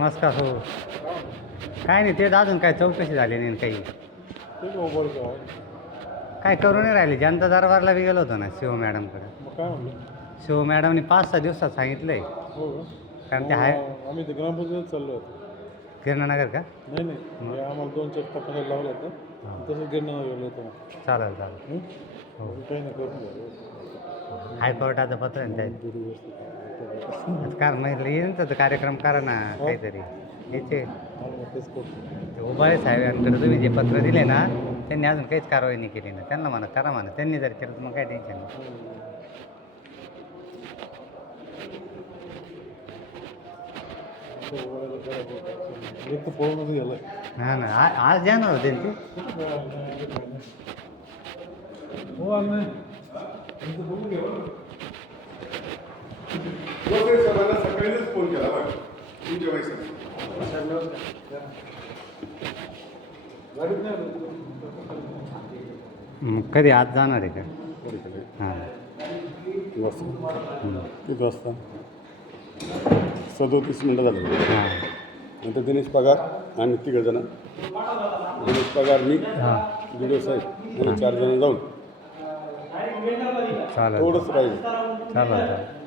नमस्कार हो. काय नाही तेच अजून काय चौकशी झाली नाही काही. काय करू नाही राहिले जनता दरबारला बी गेलो होतो ना शिव मॅडमकडे. मग काय म्हणलं? शिव मॅडमनी पाच सहा दिवसात सांगितलंय. हो. कारण ते आहे अं, आम्ही ते ग्रामपंचायत चाललो होतो. किरणानगर का? नाही नाही. आम्हाला दोन चार तपासायला लावल्या तर तसंच गिरणं येतो ना चालेल चालेल. हं? काही नाही करून हायकोर्टाचं पत्र आहे कार म्हटलं येईन तर कार्यक्रम करा ना काहीतरी. याचे. ते उबाळे साहेबांकडे तुम्ही जे पत्र दिले ना त्यांनी अजून काहीच कारवाई नाही केली ना. त्यांना म्हणा करा म्हणा. त्यांनी जर केलं तर मग काय टेन्शन नाही. हा ना आज जाणार होते ना ते? हो गोसाई साहेबांना सकाळीच फोन केला बघा तुमच्या. मग कधी आज जाणार आहे का हां. किती वाजता सदोतीस मिनटं झाली हां नंतर दिनेश पगार आणि तिघ जण दिनेश पगार मी हां व्हिडिओ साहेब आणि चार जण जाऊन थोडंच राहील चालेल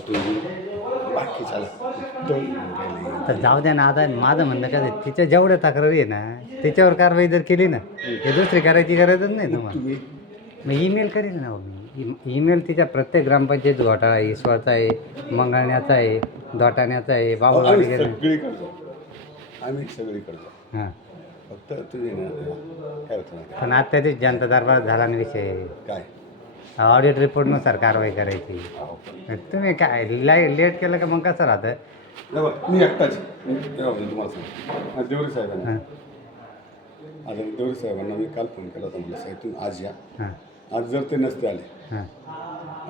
तुम्ही बाकी तर जाऊ द्या ना आता माझं म्हणणं काय आहे, तिच्या जेवढ्या तक्रारी आहे ना त्याच्यावर कारवाई जर केली ना हे दुसरी करायची गरजच नाही तुम्हाला. तुम्ही मग ईमेल करेल ना हो मी. ईमेल तिच्या प्रत्येक ग्रामपंचायत घोटाळा आहे ईश्वरचा आहे मंगळण्याचा आहे दोटाण्याचा आहे बाबूवाडी आम्ही गेला सगळी करतो आम्ही सगळी करतो हां. फक्त तुम्ही ना काय होतं ना पण आता ते जनता दरबार झाला ना विषय. काय? ऑडिट रिपोर्टनुसार कारवाई करायची. अहो, तुम्ही काय लाइट लेट केलं का मग कसं राहतं? नाही बघ, मी एकटाच. मी तुम्हाला सांगतो. आज देवरी साहेबांना. हां. आता देवरी साहेबांना मी काल फोन केला होता. साहेब तुम्ही आज या. हां. आज जर ते नसते आले. हां.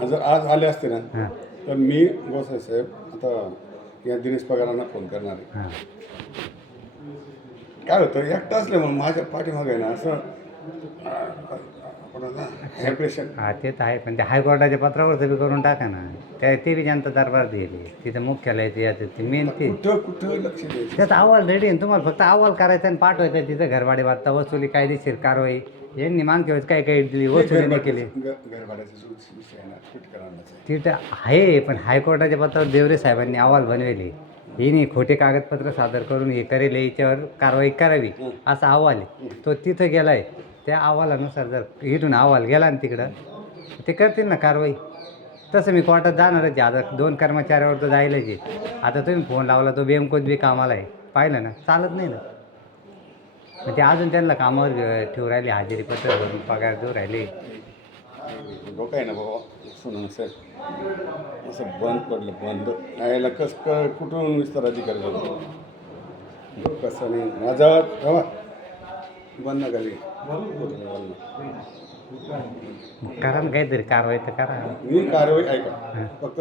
आणि जर आज आले असते ना हां. तर मी गोसाई साहेब आता या दिनेश पगारांना फोन करणार आहे. हां. काय होतं एकटा असल्यामुळे माझ्या पाठीमागे ना असं अं, आपण ना हे हा ते तर आहे पण ते हायकोर्टाच्या पत्रावर बी करून टाका ना. त्या ते बी जनता दरबार दिली. तिथं मुख्यालय ते याचं ते मेन ते. कुठं कुठं लक्ष द्यायचं? त्यात अहवाल रेडी आहे तुम्हाला फक्त अहवाल करायचा आणि पाठवायचा आहे. तिथं घरवाडी बात्ता वसुली कायदेशीर कारवाई. यांनी मागच्या वेळेस काय काय दिली वसुली नाही केली? तिथं आहे पण हायकोर्टाच्या पत्रावर देवरे साहेबांनी अहवाल बनवेले. हिने खोटे कागदपत्र सादर करून हे करेल याच्यावर कारवाई करावी असा अहवाल आहे. तो तिथं गेलाय. त्या अहवालानुसार जर इथून अहवाल गेला ना तिकडं ते करतील ना कारवाई. तसं मी कोर्टात जाणारच आहे. आता दोन कर्मचाऱ्यावर तर जायलाच आहे. आता तुम्ही फोन लावला तो बेमकोत बी कामाला आहे. पाहिलं ना? चालत नाही ना. मग ते अजून त्यांना कामावर ठेवू राहिले हजेरी पत्र पगार देऊ राहिले. डोकं आहे ना बाबा सुन सर असं बंद पडलं बंद. यायला कस क कुठून विस्तार अधिकारी जातो कसं नाही. माझा बाबा बंद नका रे. बंद. करा ना काहीतरी कारवाई तर करा. मी कारवाई ऐका. फक्त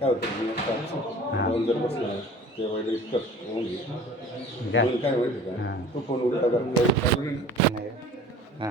काय होतं जर बसला ते वैद्य इतकं होऊन गेलं. काय माहिती का. तो फोन उलटा नाही. हां.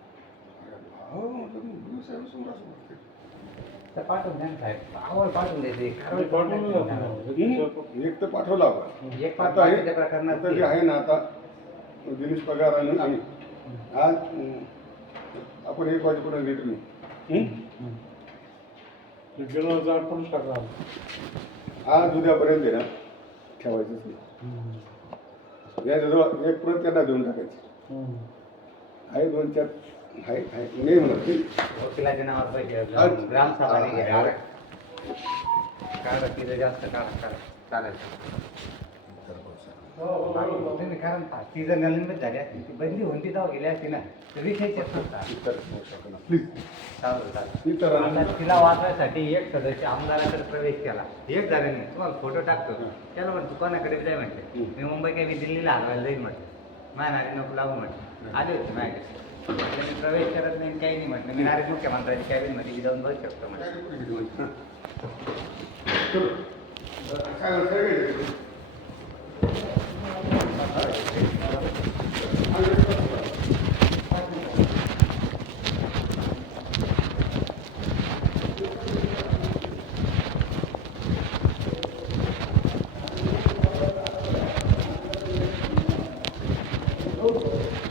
हां म्हटलं मी. तर पाठवून द्या ना. साहेब आवड पाठवून द्यायची. एक तर पाठवला आपण एक पाच आता हे- बाकीच्या प्रकरणात आता जे आहे ना आता दिनेश पगार आणि आम्ही. आज अं, आपण एक वाजेपर्यंत रिटर्न गेलं पण. आज उद्यापर्यंत आहे ना ठेवायचंच नाही. याच्याजवळ एक प्रत त्यांना देऊन टाकायची. आहे दोन चार नाही म्हणत हा, हा. काढा तिथं जास्त काढा काढा. चालेल. तुम्ही कारण ती जर निलंबित झाली असती ती बंदी होऊन ती जाऊ गेली असती ना तर विषयच चालेल चालेल. तिला वाचवायसाठी एक सदस्य आमदाराकडे प्रवेश केला. एक झाला नाही तुम्हाला फोटो टाकतो. त्याला म्हणतो कोणाकडे जाय म्हटलं मी मुंबई काही मी दिल्लीला हलवायला जाईल म्हटलं माझ्या नारी नको लागू म्हटलं आले होते माझ्याकडे मी प्रवेश करत नाही काही नाही म्हटलं मी नारे मुख्य मंत्राची कॅबिनमध्ये जाऊन बसू शकतो म्हटलं Oh.